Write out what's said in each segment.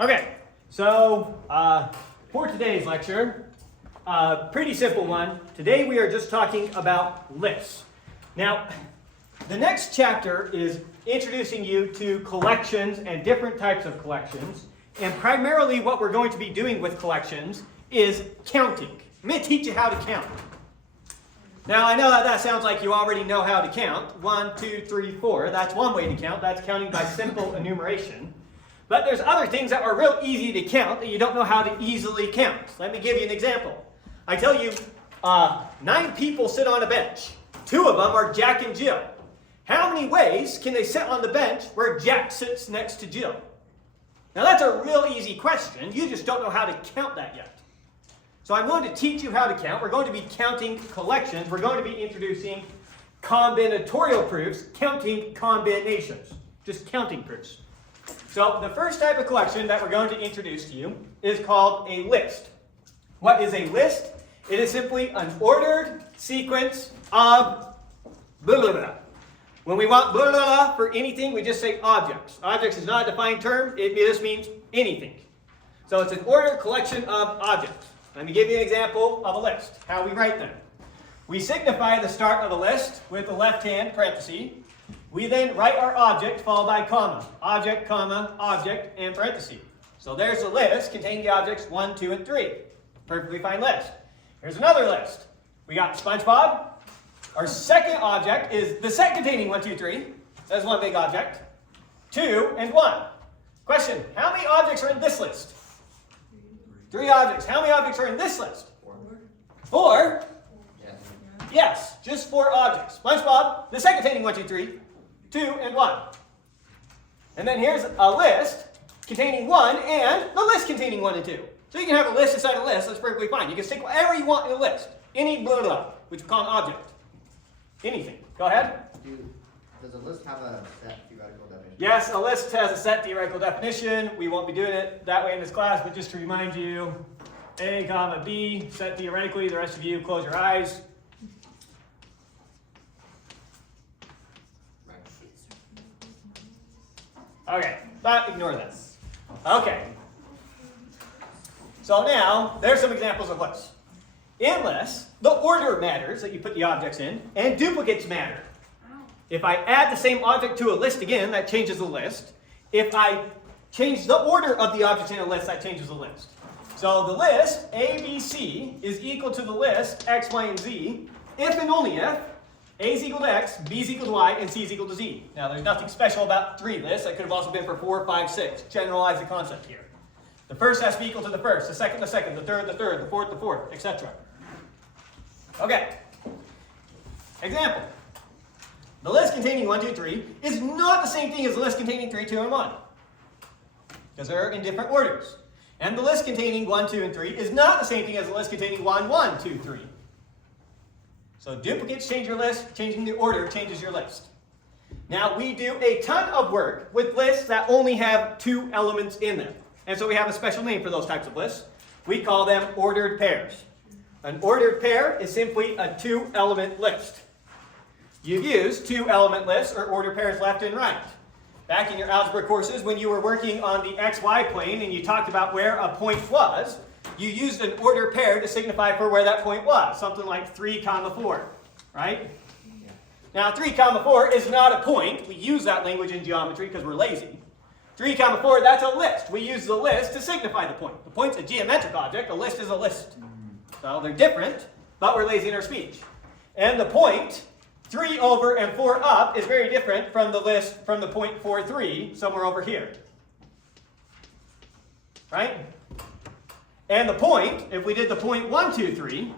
Okay, so for today's lecture, pretty simple one. Today we are just talking about lists. Now, the next chapter is introducing you to collections and different types of collections. And primarily what we're going to be doing with collections is counting. I'm going to teach you how to count. Now, I know that sounds like you already know how to count. 1, 2, 3, 4. That's one way to count. That's counting by simple enumeration. But there's other things that are real easy to count that you don't know how to easily count. Let me give you an example. I tell you, 9 people sit on a bench. 2 of them are Jack and Jill. How many ways can they sit on the bench where Jack sits next to Jill? Now that's a real easy question. You just don't know how to count that yet. So I'm going to teach you how to count. We're going to be counting collections. We're going to be introducing combinatorial proofs, counting combinations, just counting proofs. So the first type of collection that we're going to introduce to you is called a list. What is a list? It is simply an ordered sequence of blah, blah, blah. When we want blah, blah, blah for anything, we just say objects. Objects is not a defined term. It just means anything. So it's an ordered collection of objects. Let me give you an example of a list, how we write them. We signify the start of a list with the left-hand parenthesis. We then write our object followed by comma. Object, comma, object, and parenthesis. So there's a list containing the objects 1, 2, and 3. Perfectly fine list. Here's another list. We got SpongeBob. Our second object is the set containing 1, 2, 3. That's one big object. 2 and 1. Question, how many objects are in this list? 3 objects. How many objects are in this list? 4? Yes, just 4 objects. SpongeBob, the set containing 1, 2, 3. 2 and 1. And then here's a list containing 1 and the list containing 1 and 2. So you can have a list inside a list. That's perfectly fine. You can stick whatever you want in a list. Any blah, blah, which we call an object. Anything. Go ahead. Does a list have a set theoretical definition? Yes, a list has a set theoretical definition. We won't be doing it that way in this class, but just to remind you, A, comma, B, set theoretically. The rest of you, close your eyes. Okay, but ignore this. Okay. So now, there's some examples of lists. In lists, the order matters that you put the objects in, and duplicates matter. If I add the same object to a list again, that changes the list. If I change the order of the objects in a list, that changes the list. So the list, A, B, C, is equal to the list, X, Y, and Z, if and only if A is equal to X, B is equal to Y, and C is equal to Z. Now, there's nothing special about 3 lists. That could have also been for 4, 5, 6. Generalize the concept here. The first has to be equal to the first, the second, the third, the fourth, etc. Okay. Example. The list containing 1, 2, 3 is not the same thing as the list containing 3, 2, and 1. Because they're in different orders. And the list containing 1, 2, and 3 is not the same thing as the list containing 1, 1, 2, 3. So duplicates change your list, changing the order changes your list. Now we do a ton of work with lists that only have 2 elements in them. And so we have a special name for those types of lists. We call them ordered pairs. An ordered pair is simply a 2-element list. You use 2-element lists or ordered pairs left and right. Back in your algebra courses, when you were working on the XY plane and you talked about where a point was, you used an ordered pair to signify for where that point was, something like 3, 4, right? Yeah. Now 3, 4 is not a point. We use that language in geometry because we're lazy. 3, 4, that's a list. We use the list to signify the point. The point's a geometric object. A list is a list. So they're different, but we're lazy in our speech. And the point 3 over and 4 up is very different from the list from the point 4, 3 somewhere over here. Right? And the point, if we did the point 1, 2, 3,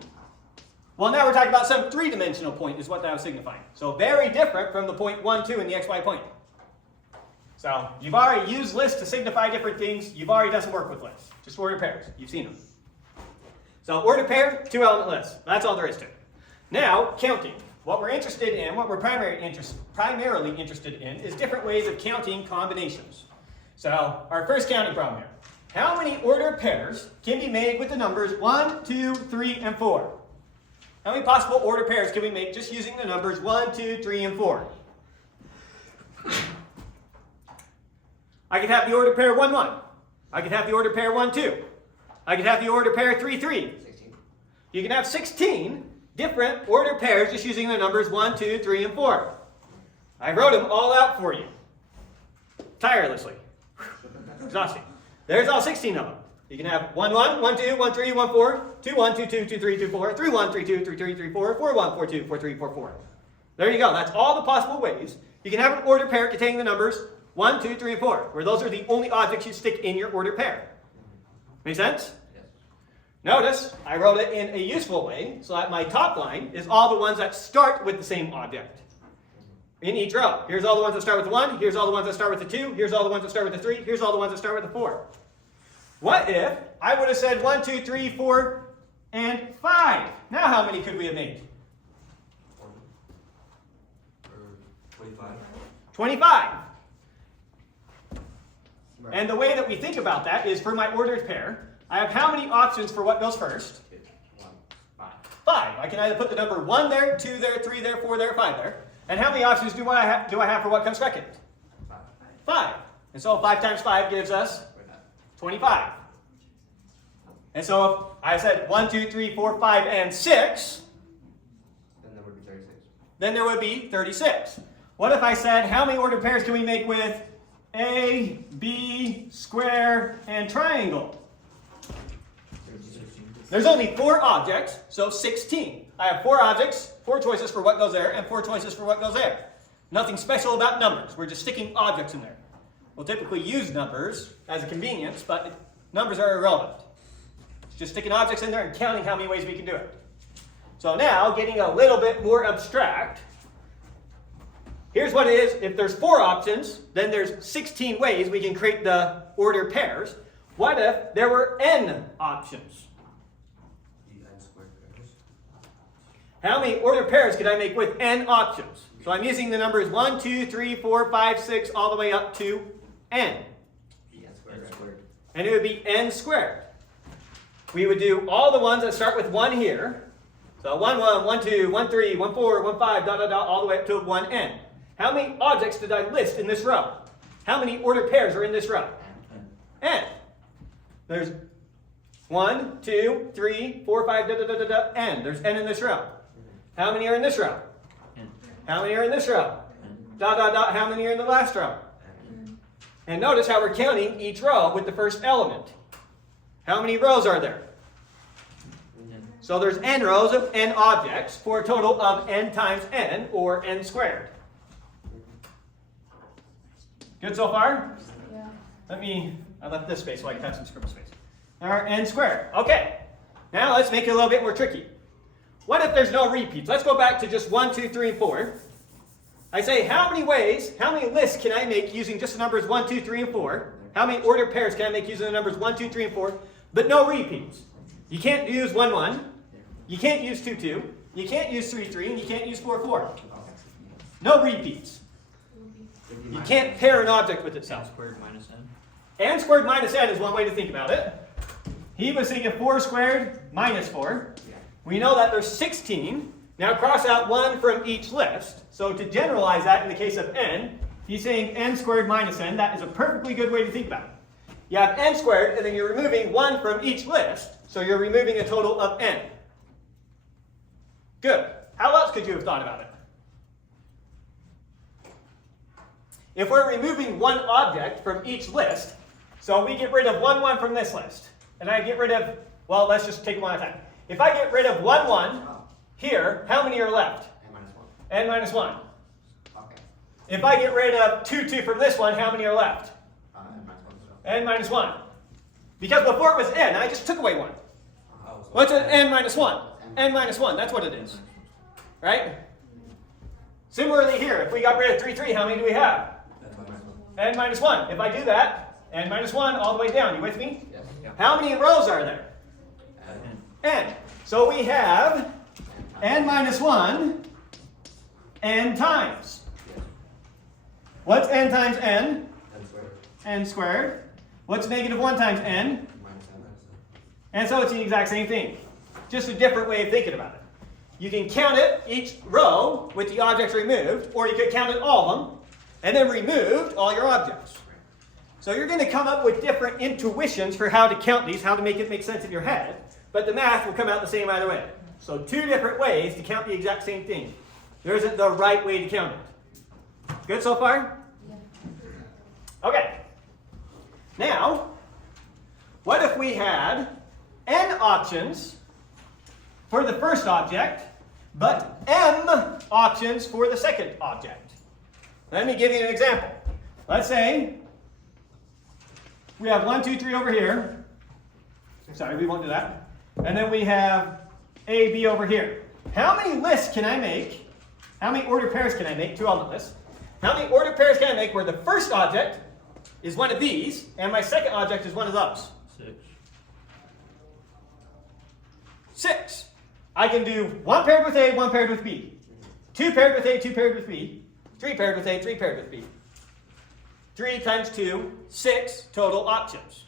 well, now we're talking about some 3-dimensional point is what that was signifying. So very different from the point 1, 2 in the XY plane. So you've already used lists to signify different things. You've already done some work with lists. Just ordered pairs. You've seen them. So ordered pair, 2-element lists. That's all there is to it. Now, counting. What we're interested in, what we're primarily interested in, is different ways of counting combinations. So our first counting problem here. How many ordered pairs can be made with the numbers 1, 2, 3, and 4? How many possible ordered pairs can we make just using the numbers 1, 2, 3, and 4? I could have the ordered pair 1, 1. I could have the order pair 1, 2. I could have the order pair 3, 3. 16. You can have 16 different order pairs just using the numbers 1, 2, 3, and 4. I wrote them all out for you. Tirelessly. Exhausting. There's all 16 of them. You can have 1, 1, 1, 2, 1, 3, 1, 4, 2, 1, 2, 2, 2, 3, 2, 4, 3, 1, 3, 2, 3, 3, 3, 4, 4, 1, 4, 2, 4, 3, 4, 4. There you go. That's all the possible ways. You can have an order pair containing the numbers 1, 2, 3, and 4, where those are the only objects you stick in your order pair. Make sense? Yes. Notice I wrote it in a useful way so that my top line is all the ones that start with the same object in each row. Here's all the ones that start with the 1, here's all the ones that start with the 2, here's all the ones that start with the 3, here's all the ones that start with the 4. What if I would have said 1, 2, 3, 4, and 5? Now how many could we have made? 25. 25. And the way that we think about that is for my ordered pair, I have how many options for what goes first? 5. 5. I can either put the number 1 there, 2 there, 3 there, 4 there, 5 there. And how many options do I have for what comes second? 5. And so 5 times 5 gives us 25. And so if I said 1, 2, 3, 4, 5, and 6, Then there would be 36. then there would be 36. What if I said, how many ordered pairs can we make with A, B, square, and triangle? There's only 4 objects, so 16. I have 4 objects, 4 choices for what goes there, and 4 choices for what goes there. Nothing special about numbers. We're just sticking objects in there. We'll typically use numbers as a convenience, but numbers are irrelevant. It's just sticking objects in there and counting how many ways we can do it. So now, getting a little bit more abstract, here's what it is. If there's 4 options, then there's 16 ways we can create the order pairs. What if there were n options? How many order pairs could I make with n options? So I'm using the numbers 1, 2, 3, 4, 5, 6, all the way up to n. And it would be n squared. We would do all the ones that start with 1 here. So 1, 1, 1, 2, 1, 3, 1, 4, 1, 5, dot, dot, dot, all the way up to 1n. How many objects did I list in this row? How many order pairs are in this row? N. There's 1, 2, 3, 4, 5, dot, dot, dot, dot, n. There's n in this row. How many are in this row? How many are in this row? Dot, dot, dot. How many are in the last row? And notice how we're counting each row with the first element. How many rows are there? So there's n rows of n objects for a total of n times n, or n squared. Good so far? Yeah. I left this space so I can have some scribble space. There are n squared. Okay. Now let's make it a little bit more tricky. What if there's no repeats? Let's go back to just 1, 2, 3, and 4. I say, how many lists can I make using just the numbers 1, 2, 3, and 4? How many ordered pairs can I make using the numbers 1, 2, 3, and 4, but no repeats? You can't use 1, 1. You can't use 2, 2. You can't use 3, 3. And you can't use 4, 4. No repeats. You can't pair an object with itself. N squared minus n. N squared minus n is one way to think about it. He was thinking 4 squared minus 4. We know that there's 16. Now cross out 1 from each list. So to generalize that in the case of n, he's saying n squared minus n. That is a perfectly good way to think about it. You have n squared, and then you're removing 1 from each list. So you're removing a total of n. Good. How else could you have thought about it? If we're removing 1 object from each list, so we get rid of 1, 1 from this list, and I get rid of, well, let's just take 1 at a time. If I get rid of 1, 1 here, how many are left? N minus 1. N minus 1. Okay. If I get rid of 2, 2 from this one, how many are left? N minus 1. N minus 1. Because before it was n, I just took away 1. What's an n minus 1? N minus 1, that's what it is. Right? Similarly here, if we got rid of 3, 3, how many do we have? N minus 1. If I do that, n minus 1 all the way down. You with me? Yes. How many rows are there? N. So we have n minus 1 n times. What's n times n? N squared. What's negative 1 times n? And so it's the exact same thing. Just a different way of thinking about it. You can count it, each row, with the objects removed, or you could count it all of them, and then removed all your objects. So you're going to come up with different intuitions for how to count these, how to make it make sense in your head, but the math will come out the same either way. So 2 different ways to count the exact same thing. There isn't the right way to count it. Good so far? Okay. Now, what if we had n options for the first object, but m options for the second object? Let me give you an example. Let's say we have 1, 2, 3 over here. Sorry, we won't do that. And then we have A, B over here. How many lists can I make? How many order pairs can I make? 2 element lists. How many order pairs can I make where the first object is one of these and my second object is one of those? 6. 6. I can do 1 paired with A, 1 paired with B. 2 paired with A, 2 paired with B. 3 paired with A, 3 paired with B. 3 times 2, 6 total options.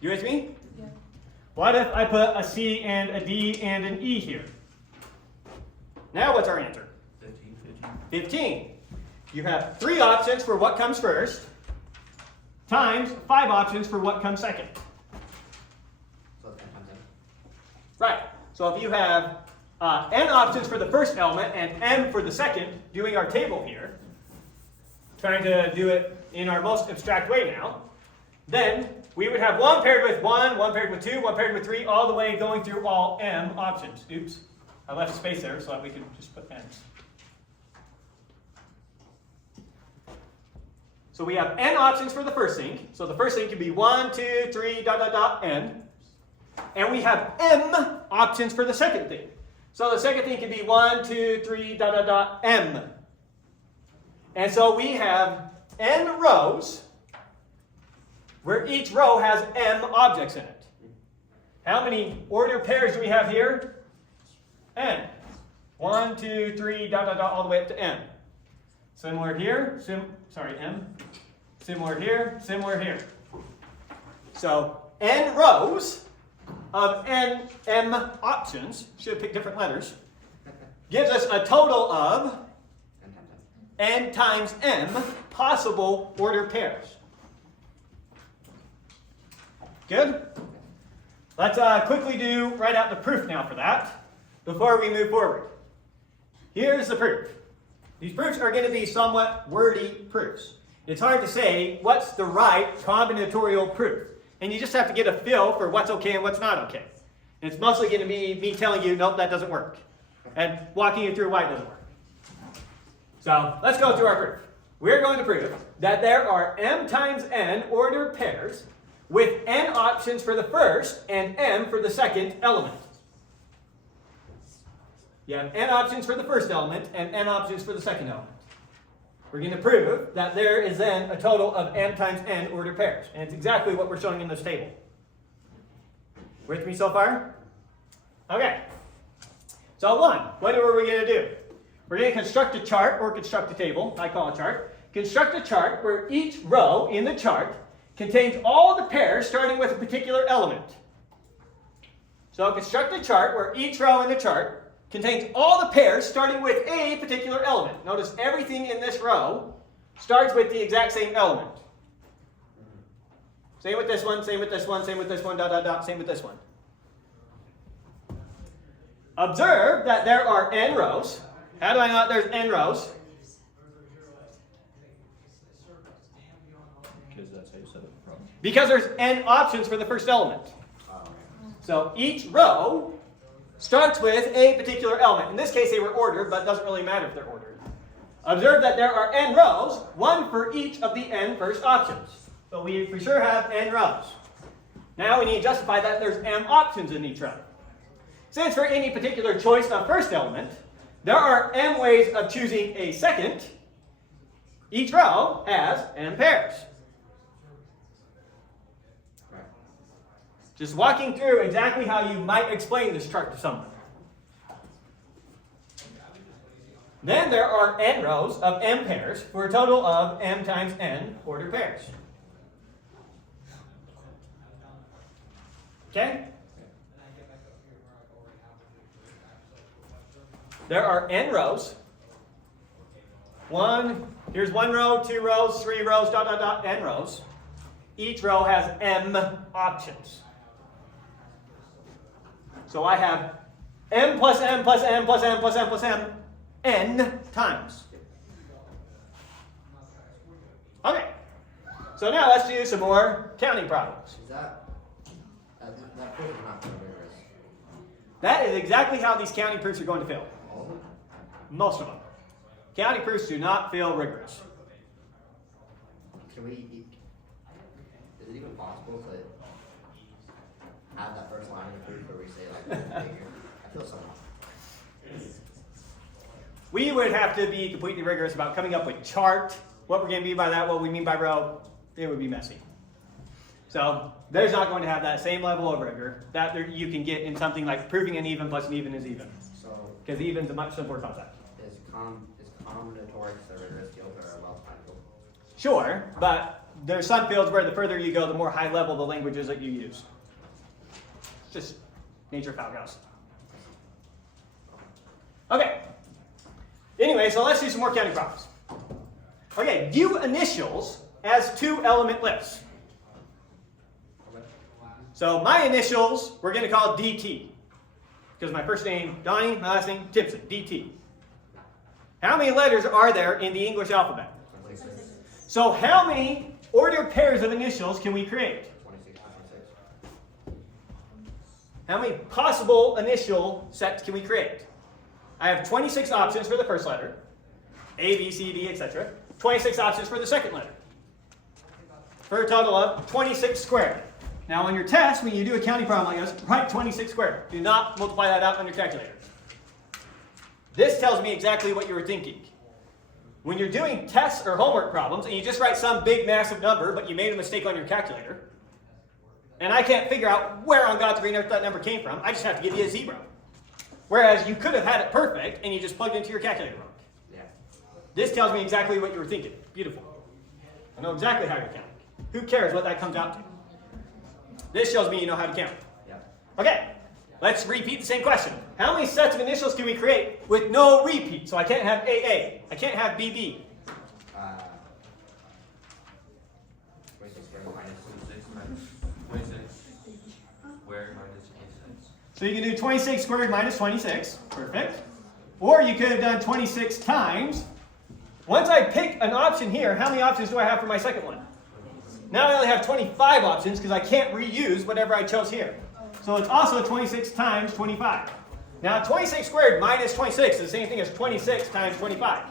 You with me? Yeah. What if I put a C and a D and an E here? Now what's our answer? 15. You have 3 options for what comes first, times 5 options for what comes second. So it's 10 times n. Right. So if you have n options for the first element and m for the second, doing our table here, trying to do it in our most abstract way now, then we would have 1 paired with 1, 1 paired with 2, 1 paired with 3, all the way going through all m options. Oops. I left a space there so that we could just put n's. So we have n options for the first thing. So the first thing could be 1, 2, 3, n. And we have m options for the second thing. So the second thing could be 1, 2, 3, m. And so we have n rows where each row has m objects in it. How many order pairs do we have here? N. 1, 2, 3, all the way up to n. Similar here, m. Similar here, similar here. So n rows of n m options, should have picked different letters, gives us a total of n times m possible order pairs. Good? Let's quickly write out the proof now for that before we move forward. Here's the proof. These proofs are going to be somewhat wordy proofs. It's hard to say what's the right combinatorial proof. And you just have to get a feel for what's okay and what's not okay. And it's mostly going to be me telling you, nope, that doesn't work. And walking you through why it doesn't work. So let's go through our proof. We're going to prove that there are m times n order pairs with n options for the first and m for the second element. You have n options for the first element and n options for the second element. We're going to prove that there is then a total of m times n order pairs. And it's exactly what we're showing in this table. With me so far? Okay. So 1, what are we going to do? We're going to construct a chart or construct a table. I call it a chart. Construct a chart where each row in the chart contains all the pairs starting with a particular element. So construct a chart where each row in the chart contains all the pairs starting with a particular element. Notice everything in this row starts with the exact same element. Same with this one, same with this one, same with this one, same with this one. Observe that there are n rows. How do I know that there's n rows? Because that's how you set up the problem. Because there's n options for the first element. So each row starts with a particular element. In this case, they were ordered, but it doesn't really matter if they're ordered. Observe that there are n rows, 1 for each of the n first options. So we for sure have n rows. Now we need to justify that there's m options in each row. Since for any particular choice of first element, there are m ways of choosing a second, each row has n pairs. Just walking through exactly how you might explain this chart to someone. Then there are n rows of m pairs for a total of m times n order pairs. Okay? There are n rows. 1, Here's 1 row, 2 rows, 3 rows, dot, dot, dot, n rows. Each row has m options. So I have m plus m plus m plus m plus m plus m n times. Okay. So now let's do some more counting problems. Is that proof is not very rigorous? That is exactly how these counting proofs are going to feel. All of them? Most of them. Counting proofs do not feel rigorous. Can we? Is it even possible to have that first line in the proof where we say like figure? I feel so. We would have to be completely rigorous about coming up with chart, what we're going to mean by that, what we mean by row. It would be messy. So there's not going to have that same level of rigor that you can get in something like proving an even plus an even is even. So Because even's a much simpler concept. is combinatorial a rigorous field or a well-defined field? Sure, but there's some fields where the further you go, the more high level the languages that you use. It's just nature of how it goes. Okay. Anyway, so let's do some more counting problems. Okay, view initials as 2-element lists. So my initials, we're going to call DT. Because my first name, Donnie, my last name, Timpson, DT. How many letters are there in the English alphabet? 26. So how many ordered pairs of initials can we create? 26. How many possible initial sets can we create? I have 26 options for the first letter, A, B, C, D, etc. 26 options for the second letter, for a total of 26 squared. Now on your test, when you do a counting problem like this, write 26 squared. Do not multiply that out on your calculator. This tells me exactly what you were thinking. When you're doing tests or homework problems, and you just write some big massive number, but you made a mistake on your calculator, and I can't figure out where on God's green earth that number came from, I just have to give you a 0. Whereas you could have had it perfect, and you just plugged it into your calculator wrong. Yeah. This tells me exactly what you were thinking. Beautiful. I know exactly how you're counting. Who cares what that comes out to? This shows me you know how to count. Yeah. Okay, let's repeat the same question. How many sets of initials can we create with no repeat? So I can't have AA. I can't have BB. 26 squared minus 26 minus 26 squared minus 26. So you can do 26 squared minus 26. Perfect. Or you could have done 26 times. Once I pick an option here, how many options do I have for my second one? Now I only have 25 options because I can't reuse whatever I chose here. So it's also 26 times 25. Now 26 squared minus 26 is the same thing as 26 times 25.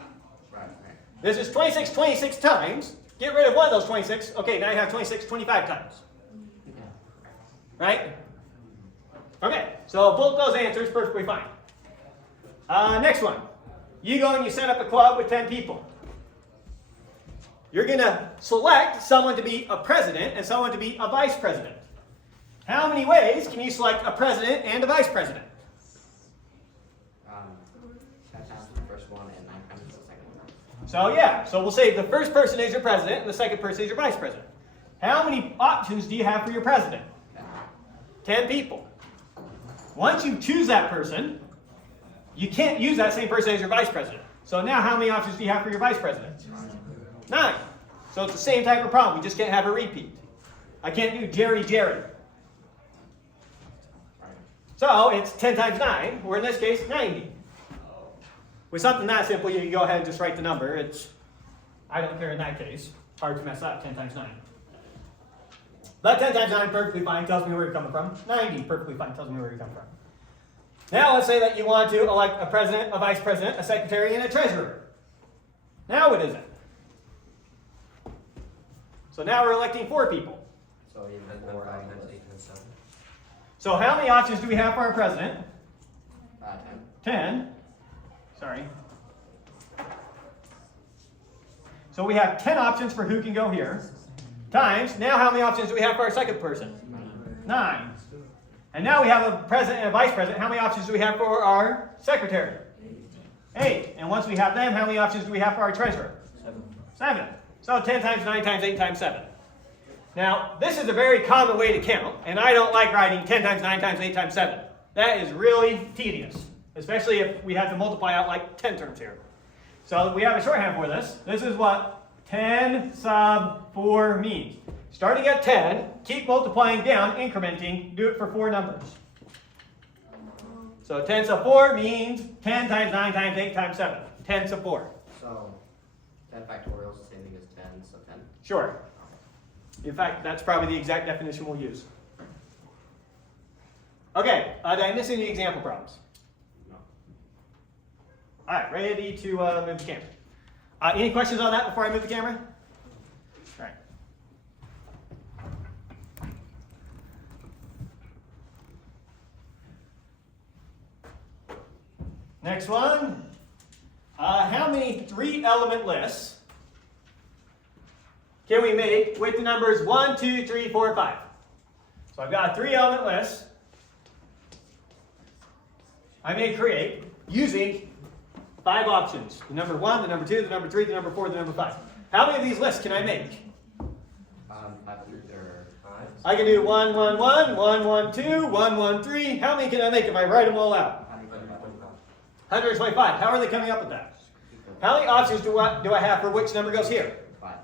Right. This is 26 26 times. Get rid of one of those 26. Okay, now you have 26 25 times. Right? Okay, so both those answers perfectly fine. Next one. You go and you set up a club with 10 people. You're going to select someone to be a president and someone to be a vice president. How many ways can you select a president and a vice president? 10 times the first one and 9 times the second one. So yeah, so we'll say the first person is your president and the second person is your vice president. How many options do you have for your president? 10 people. Once you choose that person, you can't use that same person as your vice president. So now how many options do you have for your vice president? 9. So it's the same type of problem. We just can't have a repeat. I can't do Jerry. So it's 10 times 9, or in this case, 90. With something that simple, you can go ahead and just write the number. I don't care in that case. Hard to mess up, 10 times 9. But 10 times 9, perfectly fine, tells me where you're coming from. 90, perfectly fine, tells me where you're coming from. Now let's say that you want to elect a president, a vice president, a secretary, and a treasurer. Now what is it? So now we're electing 4 people. So even And then 4 5 out times of 8 times 7. So how many options do we have for our president? 10. 10. Sorry. So we have 10 options for who can go here. Times, now how many options do we have for our second person? 9. And now we have a president and a vice president. How many options do we have for our secretary? 8. And once we have them, how many options do we have for our treasurer? 7. So 10 times 9 times 8 times 7. Now, this is a very common way to count, and I don't like writing 10 times 9 times 8 times 7. That is really tedious, especially if we have to multiply out like 10 terms here. So we have a shorthand for this. This is what 10 sub 4 means. Starting at 10, keep multiplying down, incrementing, do it for 4 numbers. So 10 sub 4 means 10 times 9 times 8 times 7. 10 sub 4. So 10 factorial is the same thing as 10 sub 10? Sure. In fact, that's probably the exact definition we'll use. Okay, did I miss any example problems? No. All right, ready to move the camera. Any questions on that before I move the camera? All right. Next one. How many 3-element lists can we make with the numbers 1, 2, 3, 4, 5? So I've got a 3-element list I may create using 5 options. The number 1, the number 2, the number 3, the number 4, the number 5. How many of these lists can I make? 5 or 5. I can do 1, 1, 1, 1, 1, 2, 1, 1, 3. How many can I make if I write them all out? 125. How are they coming up with that? How many options do I have for which number goes here? 5.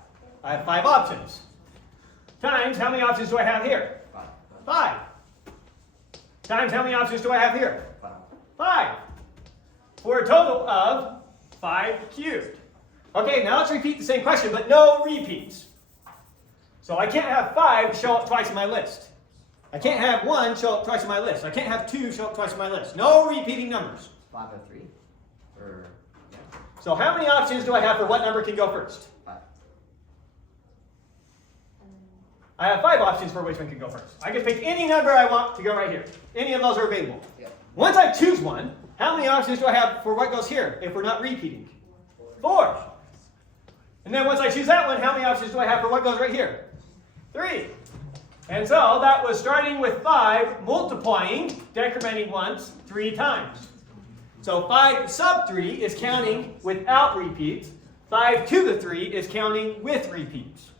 I have 5 options. Times, how many options do I have here? 5. 5. Times, how many options do I have here? 5. 5. For a total of 5 cubed. Okay, now let's repeat the same question, but no repeats. So I can't have 5 show up twice in my list. I can't have 1 show up twice in my list. I can't have 2 show up twice in my list. No repeating numbers. 5 and 3? Or, yeah. So how many options do I have for what number can go first? 5. I have 5 options for which one can go first. I can pick any number I want to go right here. Any of those are available. Yeah. Once I choose one, how many options do I have for what goes here if we're not repeating? 4. And then once I choose that one, how many options do I have for what goes right here? 3. And so that was starting with 5, multiplying, decrementing once, 3 times. So 5 sub 3 is counting without repeats. 5 to the 3 is counting with repeats.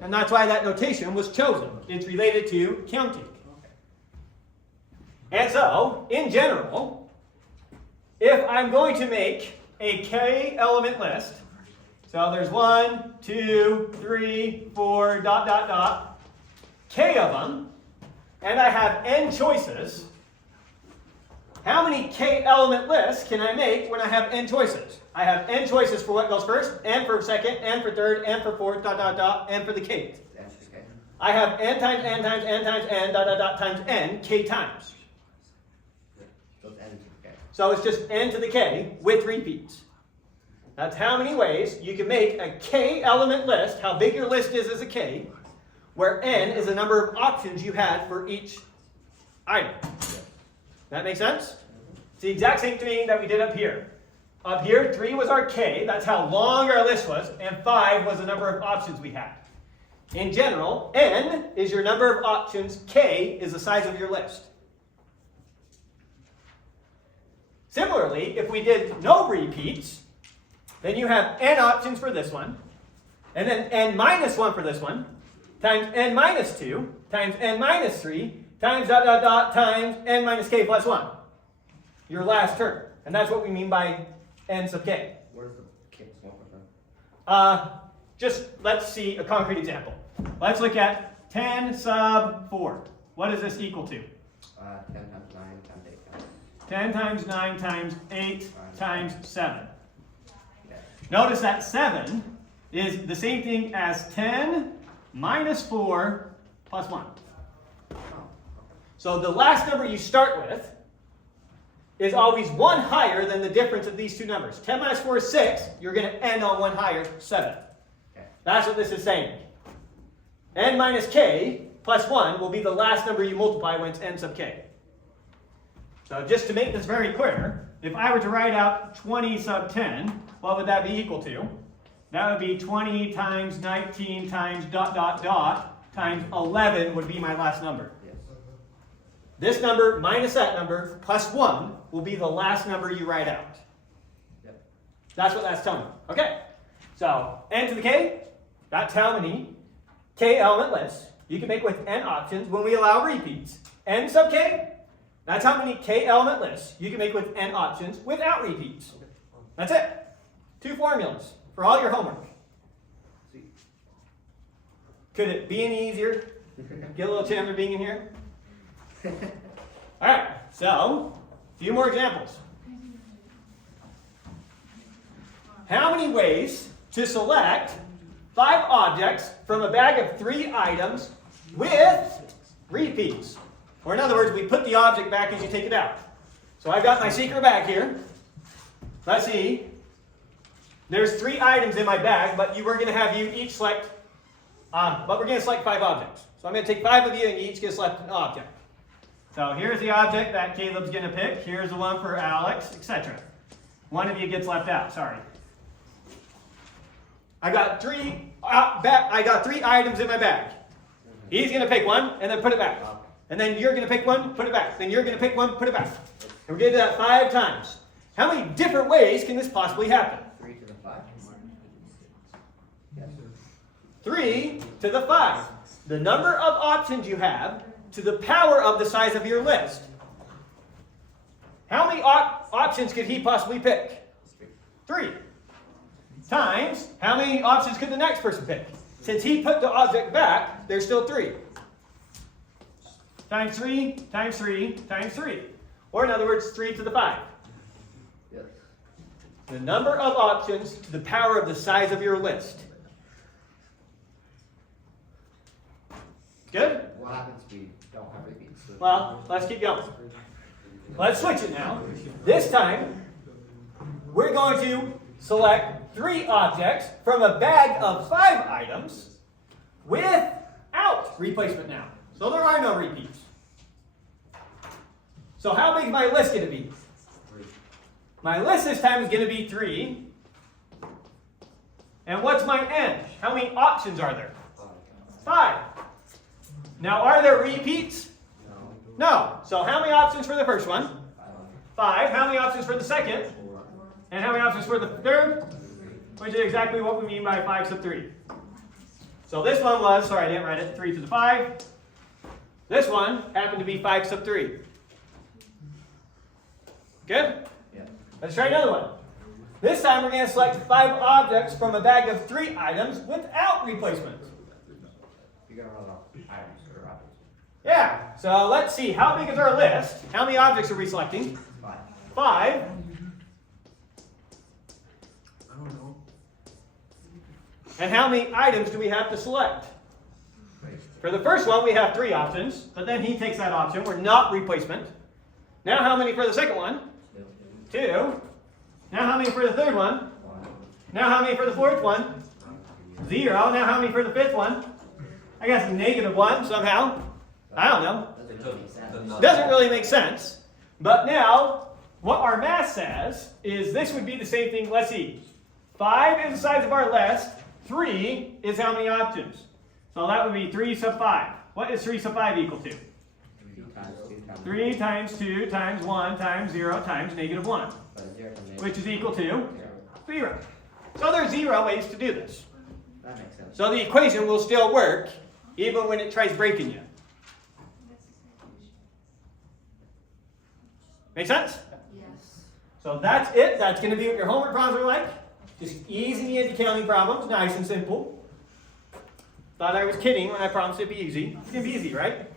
And that's why that notation was chosen. It's related to counting. And so, in general, if I'm going to make a k element list, so there's 1, 2, 3, 4, dot, dot, dot, k of them, and I have n choices, how many k element lists can I make when I have n choices? I have n choices for what goes first, n for second, n for third, n for fourth, dot, dot, dot, n for the kth. I have n times n times n times n, dot, dot, dot, times n, k times. So it's n to the k. So it's just n to the k with repeats. That's how many ways you can make a k element list, how big your list is as a k, where n is the number of options you had for each item. That make sense? It's the exact same thing that we did up here. Up here, 3 was our k, that's how long our list was, and 5 was the number of options we had. In general, n is your number of options, k is the size of your list. Similarly, if we did no repeats, then you have n options for this one, and then n minus 1 for this one, times n minus 2, times n minus 3, times dot, dot, dot, times n minus k plus 1. Your last term. And that's what we mean by n sub k. Where's the k small from? Just let's see a concrete example. Let's look at 10 sub 4. What is this equal to? 10 times 9 times 8 times. 10 times 9 times 8 times 7. Yeah. Notice that 7 is the same thing as 10 minus 4 plus 1. So the last number you start with is always 1 higher than the difference of these two numbers. 10 minus 4 is 6. You're going to end on 1 higher, 7. Okay. That's what this is saying. N minus k plus 1 will be the last number you multiply when it's n sub k. So just to make this very clear, if I were to write out 20 sub 10, what would that be equal to? That would be 20 times 19 times dot, dot, dot, times 11 would be my last number. Yes. This number minus that number plus 1 will be the last number you write out. Yep. That's what that's telling me. Okay, so n to the k, that's how many k element lists you can make with n options when we allow repeats. N sub k, that's how many k element lists you can make with n options without repeats. That's it. 2 formulas for all your homework. Could it be any easier? Get a little Chandler Bing in here. All right, so a few more examples. How many ways to select 5 objects from a bag of 3 items with repeats? Or in other words, we put the object back as you take it out. So I've got my secret bag here. Let's see. There's 3 items in my bag, but we're going to have you each select, but we're going to select 5 objects. So I'm going to take 5 of you and you each get select an object. So here's the object that Caleb's going to pick. Here's the one for Alex, etc. One of you gets left out, sorry. I got 3 items in my bag. He's going to pick one and then put it back. And then you're going to pick one, put it back. Then you're going to pick one, put it back. And we're going to do that 5 times. How many different ways can this possibly happen? 3 to the 5. 3 to the 5. The number of options you have to the power of the size of your list. How many options could he possibly pick? 3. Times, how many options could the next person pick? Since he put the object back, there's still 3. Times 3, times 3, times 3. Or in other words, 3 to the 5. Yes. The number of options to the power of the size of your list. Good? What happens if we don't have repeats? Well, let's keep going. Let's switch it now. This time, we're going to select 3 objects from a bag of 5 items without replacement now. So there are no repeats. So how big is my list going to be? 3. My list this time is going to be 3. And what's my end? How many options are there? 5. Now, are there repeats? No. So how many options for the first one? 5. How many options for the second? 4. And how many options for the third? Which is exactly what we mean by 5 sub 3. So this one was, sorry I didn't write it, 3 to the 5. This one happened to be 5 sub 3. Good? Yeah. Let's try another one. This time we're going to select 5 objects from a bag of 3 items without replacement. You're going to run out of items or objects. Yeah, so let's see, how big is our list? How many objects are we selecting? 5. 5. And how many items do we have to select? For the first one, we have 3 options, but then he takes that option. We're not replacement. Now how many for the second one? 2. Now how many for the third one? 1. Now how many for the fourth one? 0. Now how many for the fifth one? I guess -1 somehow. I don't know. Doesn't make sense. Doesn't really make sense. But now, what our math says is this would be the same thing. Let's see. 5 is the size of our list. 3 is how many options? So that would be 3 sub 5. What is 3 sub 5 equal to? 3 times 2 times 1 times 0 times -1. Which is equal to 0. So there's 0 ways to do this. That makes sense. So the equation will still work even when it tries breaking you. Make sense? Yes. So that's it. That's going to be what your homework problems are like. Just easy into counting problems, nice and simple. Thought I was kidding when I promised it'd be easy. It's going to be easy, right?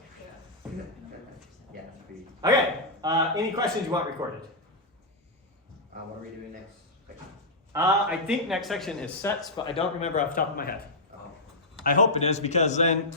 Yeah. Okay. Any questions you want recorded? What are we doing next? I think next section is sets, but I don't remember off the top of my head. Oh. I hope it is because then